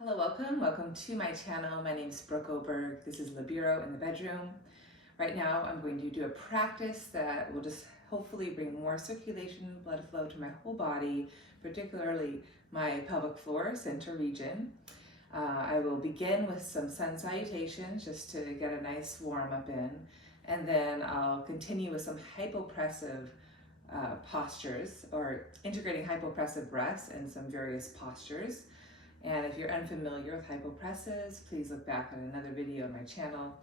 Hello, welcome to my channel. My name is Brooke Oberg. This is Libero in the bedroom. Right now I'm going to do a practice that will just hopefully bring more circulation, blood flow to my whole body, particularly my pelvic floor center region. I will begin with some sun salutations just to get a nice warm up in, and then I'll continue with some hypopressive postures, or integrating hypopressive breaths and some various postures. And if you're unfamiliar with hypopresses, please look back at another video on my channel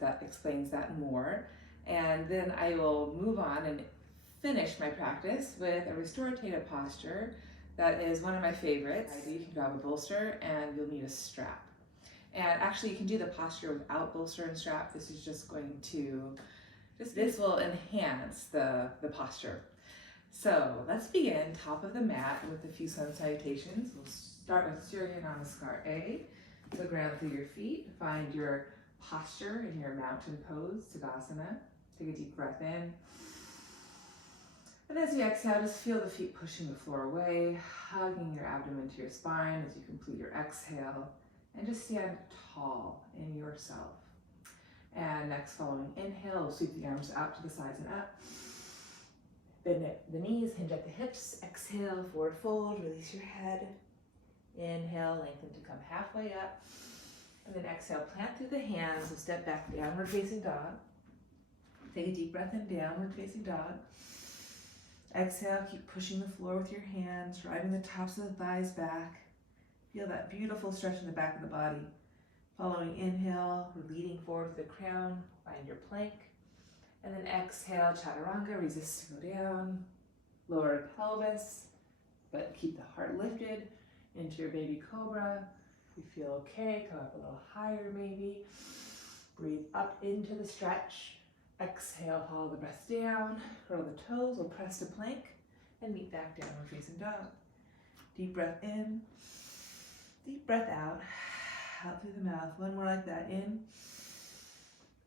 that explains that more. And then I will move on and finish my practice with a restorative posture that is one of my favorites. You can grab a bolster and you'll need a strap. And actually you can do the posture without bolster and strap. This is just going to, this will enhance the posture. So let's begin top of the mat with a few sun salutations. We'll start with Surya Namaskar A. So ground through your feet. Find your posture in your mountain pose, Dandasana. Take a deep breath in. And as you exhale, just feel the feet pushing the floor away, hugging your abdomen to your spine as you complete your exhale. And just stand tall in yourself. And next, following inhale, we'll sweep the arms out to the sides and up. Bend the knees, hinge at the hips. Exhale, forward fold, release your head. Inhale, lengthen to come halfway up. And then exhale, plant through the hands. So step back, downward facing dog. Take a deep breath in, downward facing dog. Exhale, keep pushing the floor with your hands, driving the tops of the thighs back. Feel that beautiful stretch in the back of the body. Following inhale, we're leading forward with the crown. Find your plank. And then exhale, chaturanga, resist to go down. Lower pelvis, but keep the heart lifted into your baby cobra. If you feel okay, come up a little higher maybe. Breathe up into the stretch. Exhale, follow the breath down. Curl the toes, we'll press to plank and meet back downward facing dog. Deep breath in, deep breath out. Out through the mouth, one more like that, in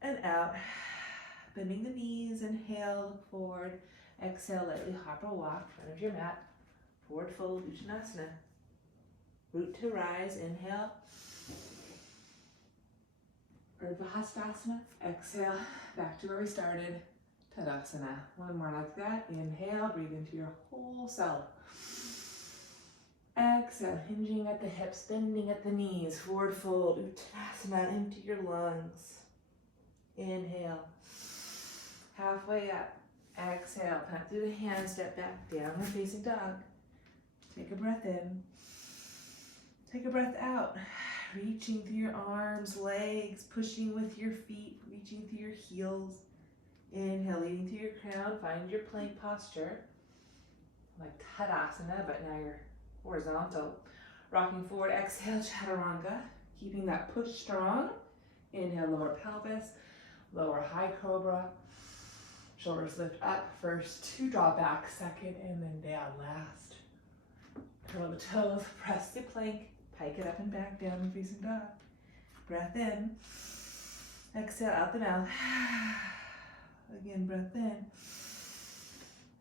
and out. Bending the knees, inhale, look forward. Exhale, lightly hop or walk, front of your mat. Forward fold, Uttanasana. Root to rise, inhale. Urdhva. Exhale, back to where we started. Tadasana. One more like that. Inhale, breathe into your whole self. Exhale, hinging at the hips, bending at the knees. Forward fold, Uttanasana, empty your lungs. Inhale. Halfway up. Exhale, plant through the hands, step back, downward facing dog. Take a breath in. Take a breath out. Reaching through your arms, legs, pushing with your feet, reaching through your heels. Inhale, leading through your crown, find your plank posture. Like Tadasana, but now you're horizontal. Rocking forward, exhale, chaturanga. Keeping that push strong. Inhale, lower pelvis, lower high cobra. Shoulders lift up first to draw back, second, and then down last. Curl the toes, press the plank, pike it up and back, down facing dog. Breath in. Exhale out the mouth. Again, breath in.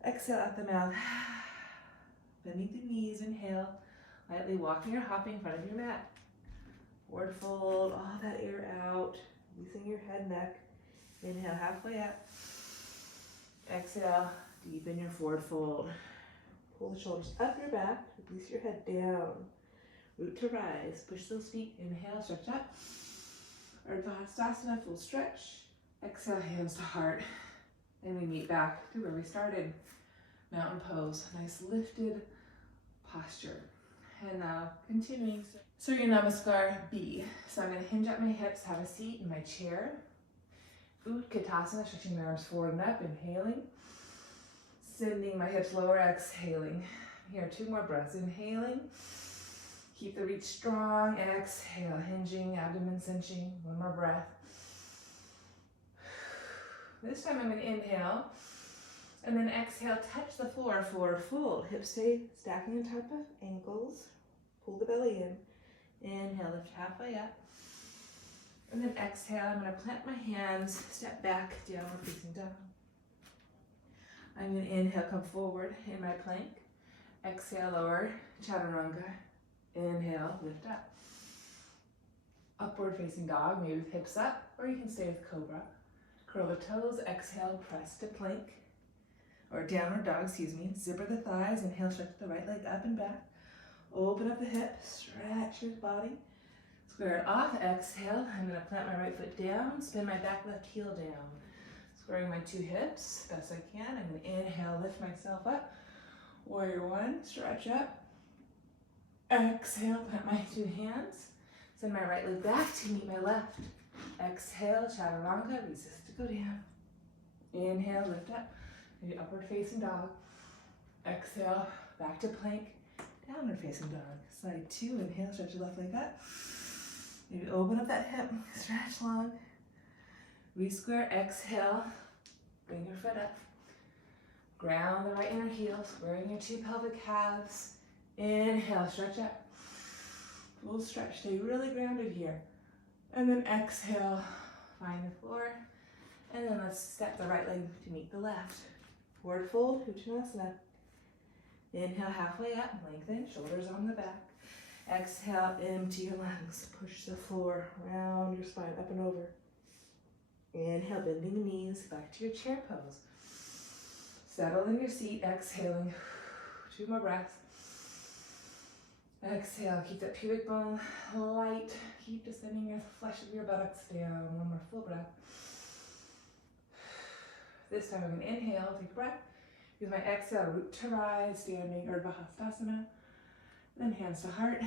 Exhale out the mouth. Bending the knees, inhale. Lightly walking or hopping in front of your mat. Forward fold, all that air out. Releasing your head, neck. Inhale, halfway up. Exhale, deepen your forward fold. Pull the shoulders up your back, release your head down. Root to rise, push those feet, inhale, stretch up. Urdhva, full stretch. Exhale, hands to heart. And we meet back to where we started. Mountain pose, nice lifted posture. And now continuing. Surya Namaskar B. So I'm going to hinge at my hips, have a seat in my chair. Utkatasana, stretching my arms forward and up, inhaling. Sending my hips lower, exhaling. Here, two more breaths. Inhaling. Keep the reach strong. Exhale, hinging, abdomen cinching. One more breath. This time I'm going to inhale. And then exhale, touch the floor, forward fold. Hips stay stacking on top of ankles. Pull the belly in. Inhale, lift halfway up. And then exhale, I'm going to plant my hands, step back, downward facing dog. I'm going to inhale, come forward in my plank. Exhale, lower, chaturanga. Inhale, lift up. Upward facing dog, maybe with hips up, or you can stay with cobra. Curl the toes, exhale, press to plank. Or downward dog, excuse me. Zipper the thighs, inhale, stretch the right leg up and back. Open up the hip, stretch your body. Square it off, exhale. I'm gonna plant my right foot down, spin my back left heel down. Squaring my two hips, best I can. I'm gonna inhale, lift myself up. Warrior one, stretch up. Exhale, plant my two hands. Send my right leg back to meet my left. Exhale, chaturanga, resist to go down. Inhale, lift up. Maybe upward facing dog. Exhale, back to plank. Downward facing dog. Side two, inhale, stretch your left leg up. Maybe open up that hip, stretch long. Re-square, exhale, bring your foot up. Ground the right inner heel, squaring your two pelvic calves. Inhale, stretch up. Full stretch, stay really grounded here. And then exhale, find the floor. And then let's step the right leg to meet the left. Forward fold, Uttanasana. Inhale, halfway up, lengthen, shoulders on the back. Exhale, empty your lungs. Push the floor, round your spine, up and over. Inhale, bending the knees, back to your chair pose. Settle in your seat, exhaling. 2 more breaths. Exhale, keep that pubic bone light. Keep descending your flesh of your buttocks down. 1 more full breath. This time I'm going to inhale, take a breath. Use my exhale, root to rise, standing Urdhva Hastasana. Then hands to heart.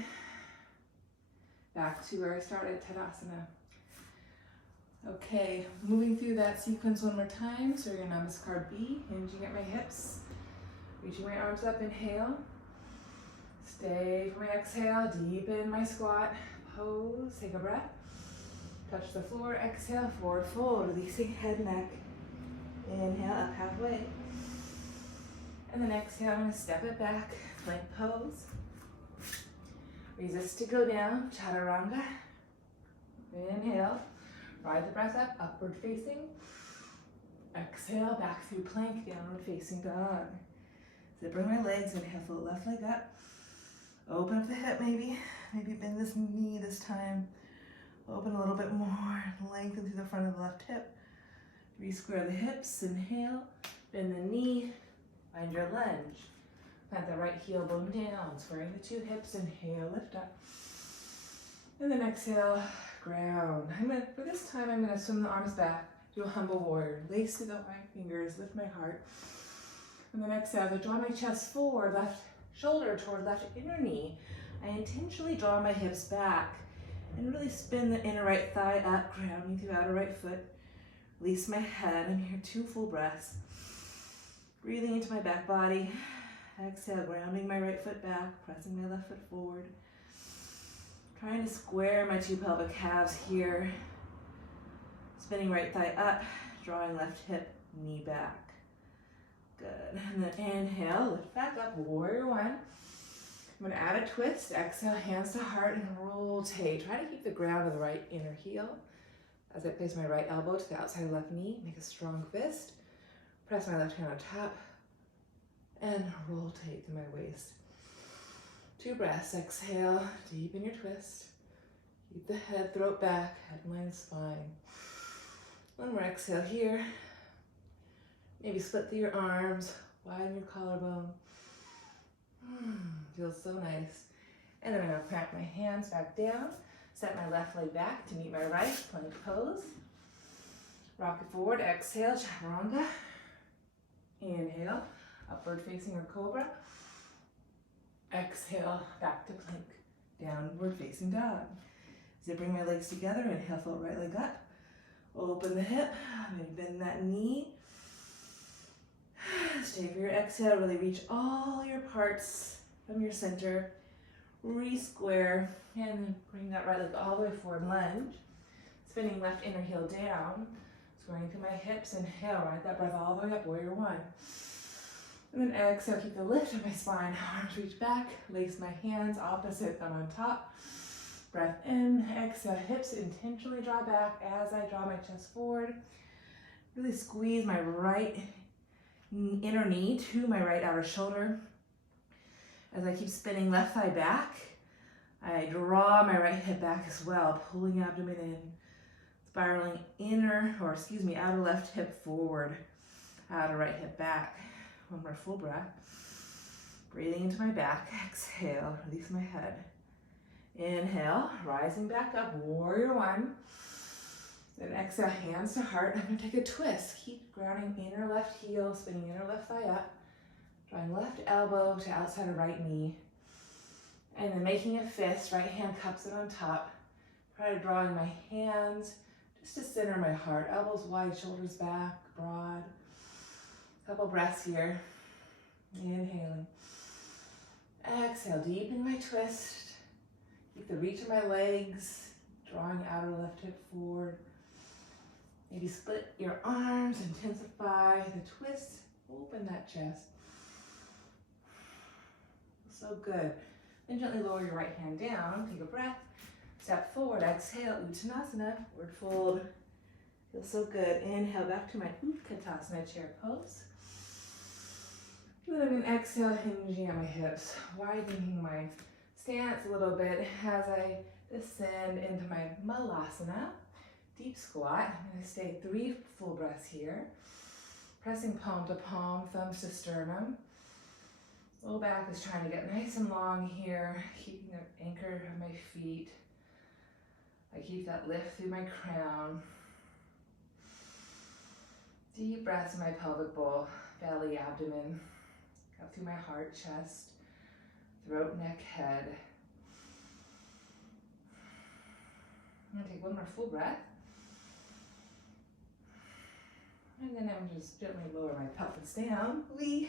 Back to where I started, Tadasana. Okay, moving through that sequence 1 more time. So you're going to Namaskar B, hinging at my hips. Reaching my arms up, inhale. Stay for my exhale, deepen my squat. Pose, take a breath. Touch the floor, exhale, forward fold, releasing head, neck. Inhale, up halfway. And then exhale, I'm going to step it back, plank pose. Resist to go down, chaturanga. Inhale, ride the breath up, upward facing. Exhale, back through plank, downward facing dog. Zipper my legs, inhale, float left leg up. Open up the hip maybe bend this knee this time. Open a little bit more, lengthen through the front of the left hip. Re-square the hips, inhale, bend the knee, find your lunge. Plant the right heel bone down, squaring the 2 hips, inhale, lift up. And then exhale, ground. For this time, I'm gonna swim the arms back, do a humble warrior. Lace through the right fingers, lift my heart. And then exhale, I draw my chest forward, left shoulder toward left inner knee. I intentionally draw my hips back and really spin the inner right thigh up, grounding through outer right foot. Release my head, I'm here 2 full breaths. Breathing into my back body. Exhale, grounding my right foot back, pressing my left foot forward. Trying to square my 2 pelvic calves here. Spinning right thigh up, drawing left hip, knee back. Good, and then inhale, lift back up, warrior 1. I'm gonna add a twist, exhale, hands to heart, and rotate. Try to keep the ground of the right inner heel. As I place my right elbow to the outside of the left knee, make a strong fist. Press my left hand on top, and rotate through my waist. 2 breaths, exhale, deepen your twist. Keep the head, throat back, head, line, spine. 1 more exhale here. Maybe split through your arms, widen your collarbone. Feels so nice. And then I'm gonna crack my hands back down, step my left leg back to meet my right, plank pose. Rock it forward, exhale, chaturanga. Inhale, upward facing or cobra. Exhale, back to plank, downward facing dog. Zipping my legs together, inhale, float right leg up. Open the hip, maybe bend that knee. Stay for your exhale, really reach all your parts from your center. Re-square, and then bring that right leg all the way forward, lunge. Spinning left inner heel down, squaring through my hips, inhale, ride that breath all the way up, warrior 1. And then exhale, keep the lift of my spine, arms reach back, lace my hands, opposite thumb on top. Breath in, exhale, hips intentionally draw back as I draw my chest forward. Really squeeze my right inner knee to my right outer shoulder. As I keep spinning left thigh back, I draw my right hip back as well, pulling abdomen in, spiraling outer left hip forward, outer right hip back. One more full breath. Breathing into my back, exhale, release my head. Inhale, rising back up, warrior one. Then exhale, hands to heart. I'm gonna take a twist. Keep grounding inner left heel, spinning inner left thigh up. Drawing left elbow to outside of right knee. And then making a fist, right hand cups it on top. Try to drawing my hands just to center my heart. Elbows wide, shoulders back, broad. Couple breaths here. Inhaling. Exhale, deepen my twist. Keep the reach of my legs, drawing outer left hip forward. Maybe split your arms, intensify the twist, open that chest. So good. Then gently lower your right hand down, take a breath, step forward, exhale, Uttanasana, forward fold. Feels so good. Inhale back to my Utkatasana chair pose. Then I'm gonna exhale, hinging on my hips, widening my stance a little bit as I descend into my Malasana, deep squat. I'm gonna stay 3 full breaths here. Pressing palm to palm, thumbs to sternum. Low back is trying to get nice and long here, keeping the anchor of my feet. I keep that lift through my crown. Deep breaths in my pelvic bowl, belly, abdomen, up through my heart, chest, throat, neck, head. I'm gonna take one more full breath. And then I'm just gently lower my pelvis down. We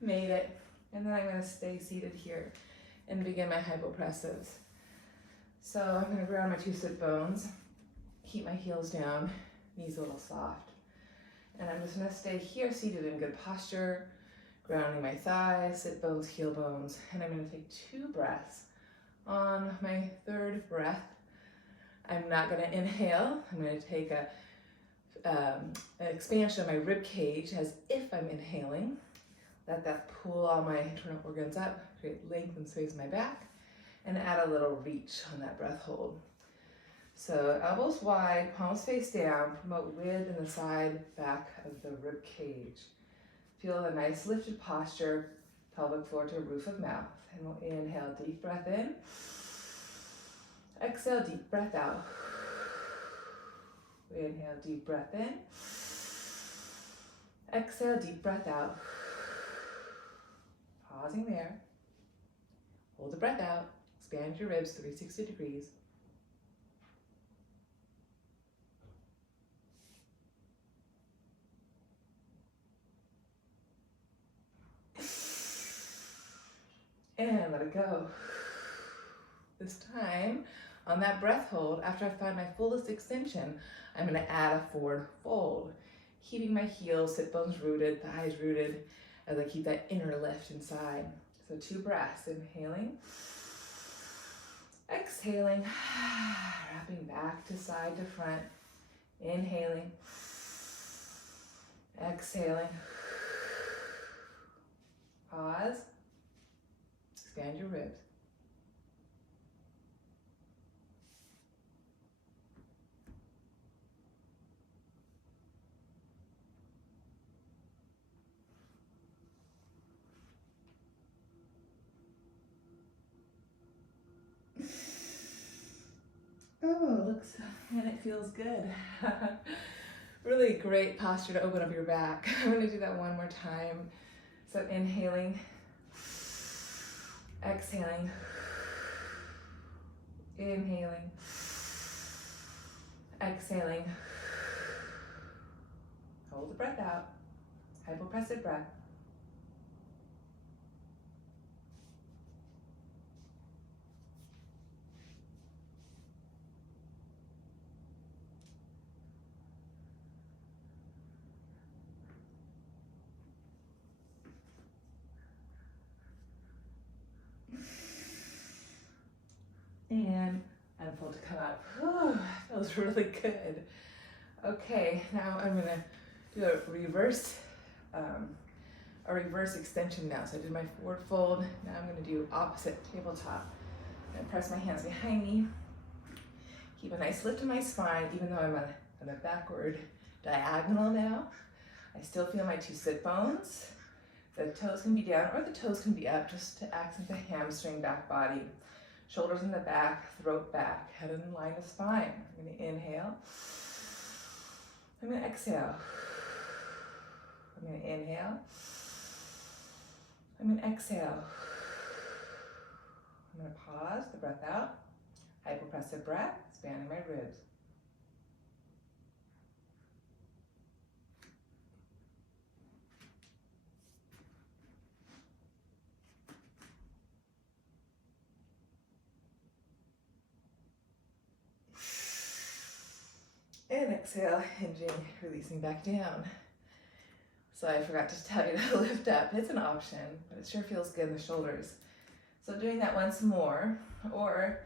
made it. And then I'm gonna stay seated here and begin my hypopresses. So I'm gonna ground my 2 sit bones, keep my heels down, knees a little soft. And I'm just gonna stay here seated in good posture, grounding my thighs, sit bones, heel bones. And I'm gonna take 2 breaths. On my 3rd breath, I'm not gonna inhale. I'm gonna take an expansion of my rib cage as if I'm inhaling. Let that pull all my internal organs up, create length and space in my back, and add a little reach on that breath hold. So elbows wide, palms face down, promote width in the side back of the rib cage. Feel a nice lifted posture, pelvic floor to roof of mouth. And we'll inhale, deep breath in. Exhale, deep breath out. Inhale, deep breath in. Exhale, deep breath out. Pausing there. Hold the breath out. Expand your ribs 360 degrees. And let it go. This time, on that breath hold, after I find my fullest extension, I'm going to add a forward fold, keeping my heels, sit bones rooted, thighs rooted, as I keep that inner lift inside. So 2 breaths, inhaling, exhaling, wrapping back to side to front, inhaling, exhaling, pause, expand your ribs. Oh, it looks, and it feels good. Really great posture to open up your back. I'm gonna do that one more time. So inhaling, exhaling, inhaling, exhaling. Hold the breath out. Hypopressive breath. And unfold to come up. Whew, feels really good. Okay, now I'm gonna do a reverse extension now. So I did my forward fold. Now I'm gonna do opposite tabletop. And press my hands behind me. Keep a nice lift in my spine, even though I'm on a backward diagonal now. I still feel my 2 sit bones. The toes can be down or the toes can be up, just to accent the hamstring, back body. Shoulders in the back, throat back, head in line with spine. I'm gonna inhale. I'm gonna exhale. I'm gonna inhale. I'm gonna exhale. I'm gonna pause, the breath out. Hypopressive breath, expanding my ribs. And exhale, hinging, releasing back down. So I forgot to tell you to lift up. It's an option, but it sure feels good in the shoulders. So doing that once more, or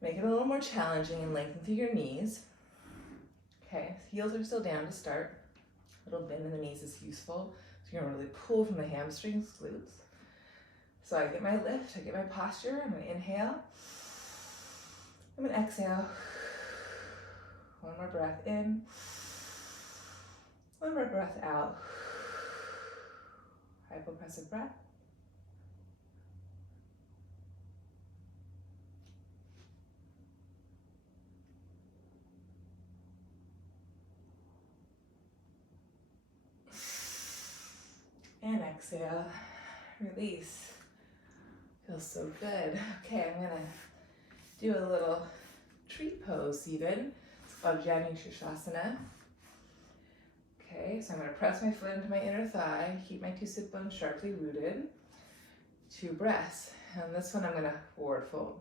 make it a little more challenging and lengthen through your knees. Okay, heels are still down to start. A little bend in the knees is useful. So you're gonna really pull from the hamstrings, glutes. So I get my lift, I get my posture. I'm gonna inhale. I'm gonna exhale. One more breath in. One more breath out. Hypopressive breath. And exhale, release. Feels so good. Okay, I'm gonna do a little tree pose even. It's called Dandasana. Okay, so I'm gonna press my foot into my inner thigh, keep my 2 sit bones sharply rooted. 2 breaths. And this one I'm gonna forward fold.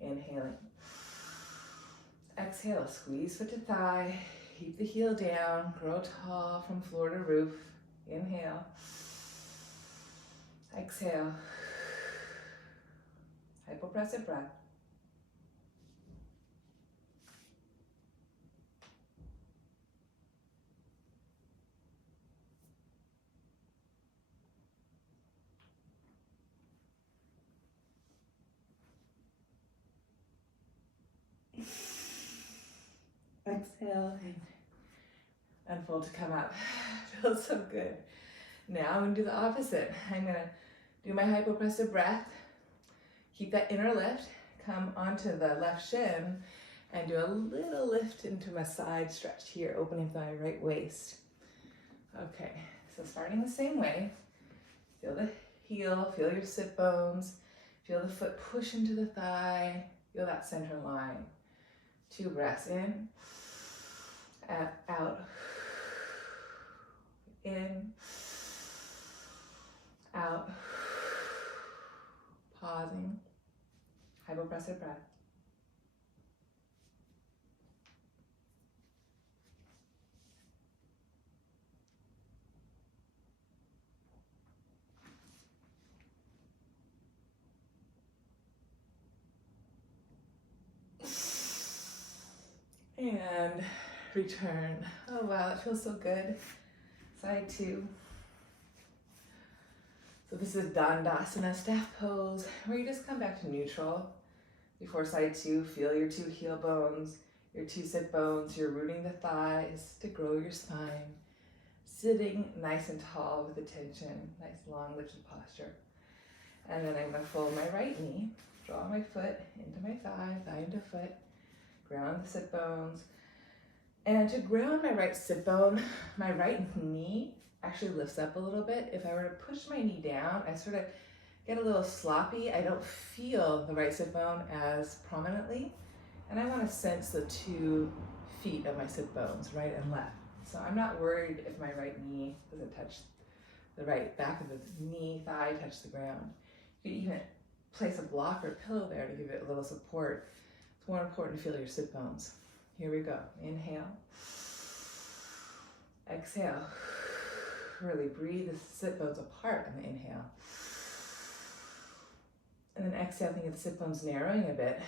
Inhaling. Exhale, squeeze foot to thigh, keep the heel down, grow tall from floor to roof. Inhale. Exhale. Hypopressive breath. Exhale and unfold to come up. Feels so good. Now I'm gonna do the opposite. I'm gonna do my hypopressive breath. Keep that inner lift. Come onto the left shin and do a little lift into my side stretch here, opening my right waist. Okay, so starting the same way. Feel the heel, feel your sit bones, feel the foot push into the thigh, feel that center line. 2 breaths in, out, in, out, pausing, hypopressive breath. And return. Oh wow, that feels so good. Side 2. So this is Dandasana, staff pose, where you just come back to neutral. Before side 2, feel your 2 heel bones, your 2 sit bones. You're rooting the thighs to grow your spine. Sitting nice and tall with attention, nice long lifted posture. And then I'm gonna fold my right knee, draw my foot into my thigh, thigh into foot, ground the sit bones. And to ground my right sit bone, my right knee actually lifts up a little bit. If I were to push my knee down, I sort of get a little sloppy. I don't feel the right sit bone as prominently. And I want to sense the 2 feet of my sit bones, right and left. So I'm not worried if my right knee doesn't touch the right back of the knee, thigh touch the ground. You could even place a block or pillow there to give it a little support. It's more important to feel your sit bones. Here we go. Inhale. Exhale. Really breathe the sit bones apart on the inhale. And then exhale, think of the sit bones narrowing a bit.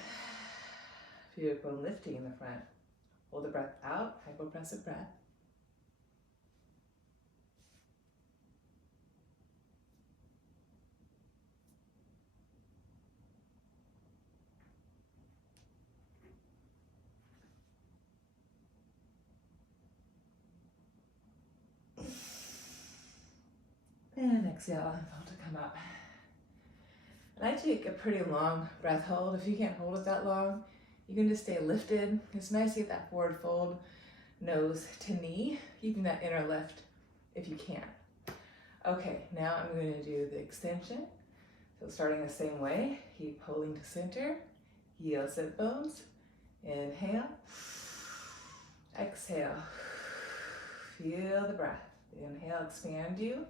Feel your bone lifting in the front. Hold the breath out, hypopressive breath. exhale, unfold to come up. And I take a pretty long breath hold. If you can't hold it that long, you can just stay lifted. It's nice to get that forward fold, nose to knee, keeping that inner lift if you can. Okay, now I'm going to do the extension. So starting the same way, keep pulling to center, heel, sit bones. Inhale, exhale, feel the breath. Inhale, expand you.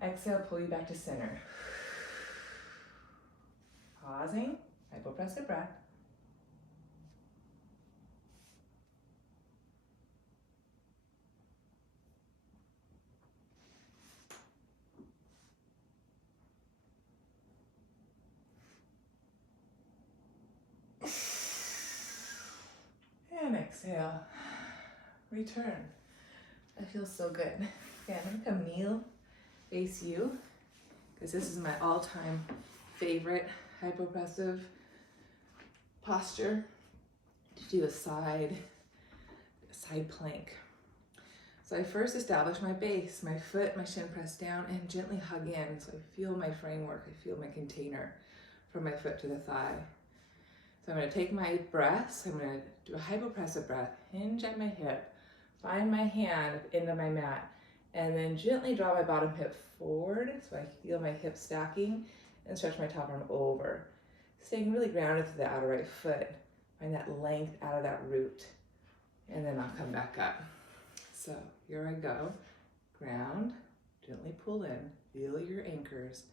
Exhale, pull you back to center. Pausing, hypopressive breath. And exhale, return. That feels so good. Okay, I'm gonna come kneel, face you, because this is my all-time favorite hypopressive posture to do a side plank. So I first establish my base, my foot, my shin pressed down, and gently hug in. So I feel my framework, I feel my container from my foot to the thigh. So I'm going to take my breaths, I'm going to do a hypopressive breath, hinge at my hip, find my hand into my mat, and then gently draw my bottom hip forward so I feel my hip stacking and stretch my top arm over. Staying really grounded to the outer right foot. Find that length out of that root. And then I'll come back up. So here I go. Ground, gently pull in, feel your anchors.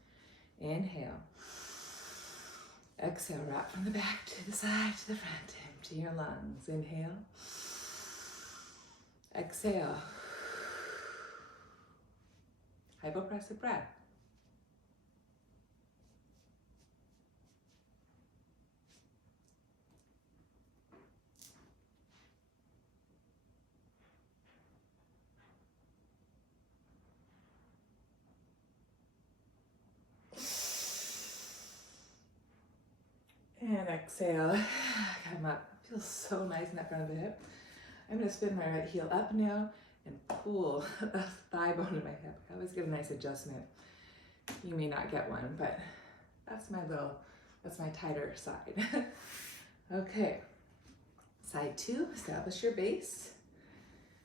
Inhale. Exhale, wrap from the back to the side, to the front, empty your lungs. Inhale. Exhale. Hypopressive breath. And exhale, come up. Feels so nice in that front of the hip. I'm going to spin my right heel up now and pull the thigh bone in my hip. I always get a nice adjustment. You may not get one, but that's my tighter side. Okay, side two, establish your base.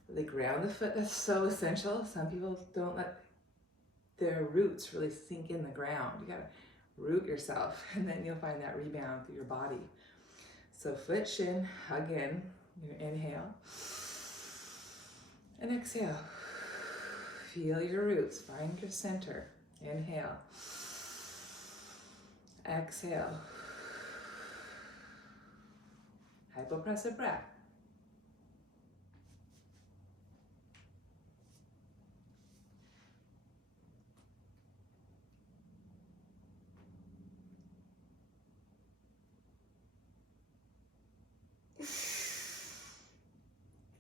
Really ground the foot, that's so essential. Some people don't let their roots really sink in the ground. You gotta root yourself, and then you'll find that rebound through your body. So foot, shin, hug in. You inhale and exhale. Feel your roots, find your center. Inhale, exhale. Hypopressive breath.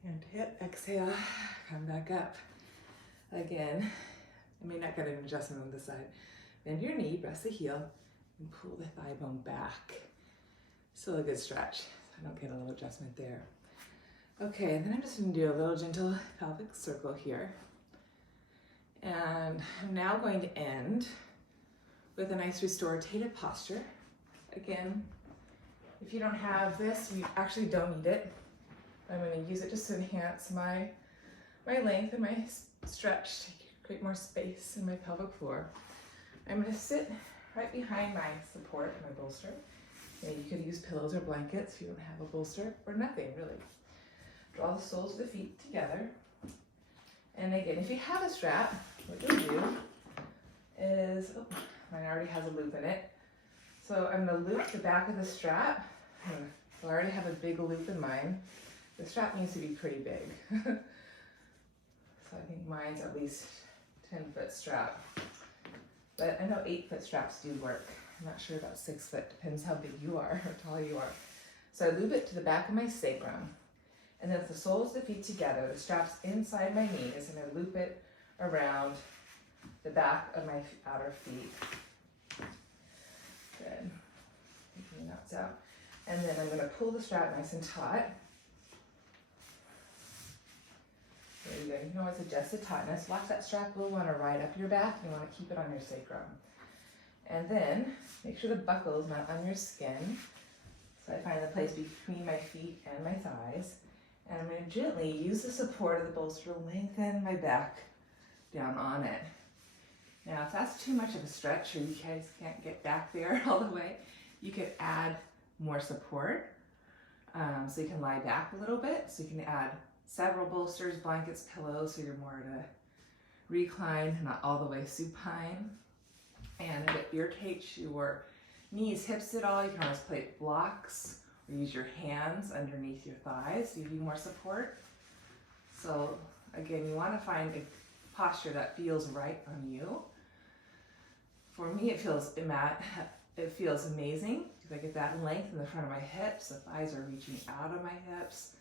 And hip, exhale, come back up. Again, I may not get an adjustment on this side. Bend your knee, press the heel, and pull the thigh bone back. Still a good stretch. I don't get a little adjustment there. Okay, and then I'm just gonna do a little gentle pelvic circle here. And I'm now going to end with a nice restorative posture. Again, if you don't have this, you actually don't need it. I'm going to use it just to enhance my length and my stretch to create more space in my pelvic floor. I'm going to sit right behind my support, my bolster. And you could use pillows or blankets if you don't have a bolster, or nothing really. Draw the soles of the feet together. And again, if you have a strap, what you'll do is, oh, mine already has a loop in it. So I'm going to loop the back of the strap. I already have a big loop in mine. The strap needs to be pretty big. So I think mine's at least 10-foot strap. But I know 8-foot straps do work. I'm not sure about 6 foot, depends how big you are, how tall you are. So I loop it to the back of my sacrum. And then with the soles of the feet together, the strap's inside my knees, and I loop it around the back of my outer feet. Good. Taking the knots out. And then I'm going to pull the strap nice and taut. There you go. You can always adjust the tautness. Watch that strap will want to ride up your back. You want to keep it on your sacrum. And then make sure the buckle is not on your skin. So I find the place between my feet and my thighs. And I'm going to gently use the support of the bolster to lengthen my back down on it. Now, if that's too much of a stretch or you guys can't get back there all the way, you could add more support. So you can lie back a little bit. So you can add several bolsters, blankets, pillows, so you're more at a recline, not all the way supine. And if it irritates your knees, hips at all, you can always place blocks or use your hands underneath your thighs to give you more support. So again, you want to find a posture that feels right on you. For me, it feels amazing because I get that length in the front of my hips. The thighs are reaching out of my hips.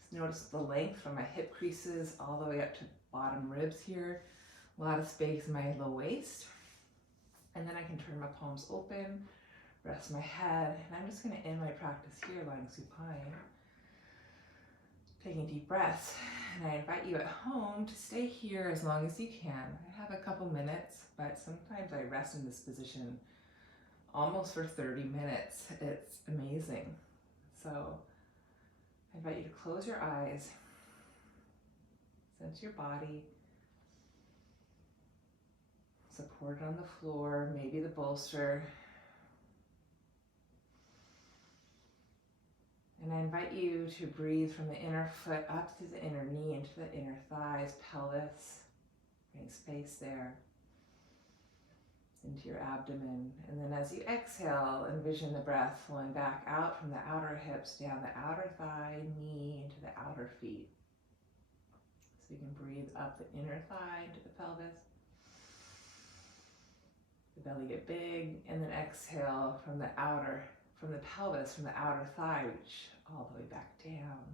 Just notice the length from my hip creases all the way up to bottom ribs here. A lot of space in my low waist. And then I can turn my palms open, rest my head, and I'm just going to end my practice here lying supine. Taking deep breaths, and I invite you at home to stay here as long as you can. I have a couple minutes, but sometimes I rest in this position almost for 30 minutes. It's amazing. So I invite you to close your eyes, sense your body, support on the floor, maybe the bolster. And I invite you to breathe from the inner foot up to the inner knee, into the inner thighs, pelvis, creating space there, into your abdomen. And then as you exhale, envision the breath flowing back out from the outer hips, down the outer thigh, knee, into the outer feet. So you can breathe up the inner thigh into the pelvis. The belly get big, and then exhale from the pelvis, from the outer thigh, reach all the way back down.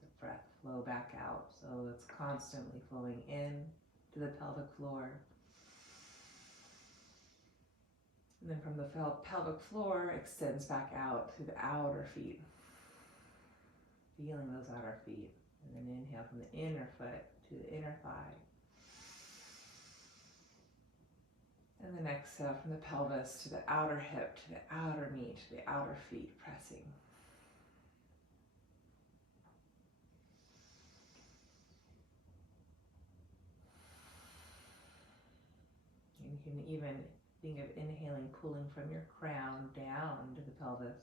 The breath flow back out, so it's constantly flowing in to the pelvic floor. And then from the pelvic floor, extends back out to the outer feet. Feeling those outer feet. And then inhale from the inner foot to the inner thigh. And then exhale from the pelvis to the outer hip, to the outer knee, to the outer feet, pressing. And you can even think of inhaling, pulling from your crown down to the pelvis.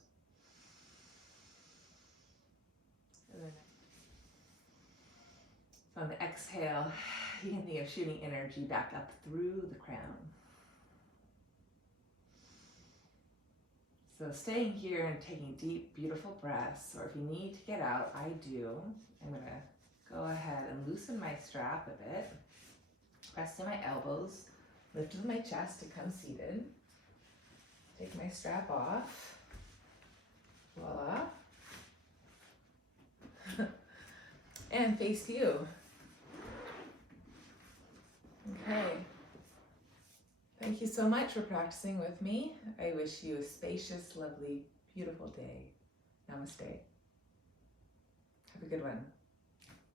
And then on the exhale, you can think of shooting energy back up through the crown. So staying here and taking deep, beautiful breaths, or if you need to get out, I do. I'm going to go ahead and loosen my strap a bit. Press to my elbows, lift with my chest to come seated. Take my strap off. Voila. And face you. Okay. Thank you so much for practicing with me. I wish you a spacious, lovely, beautiful day. Namaste. Have a good one.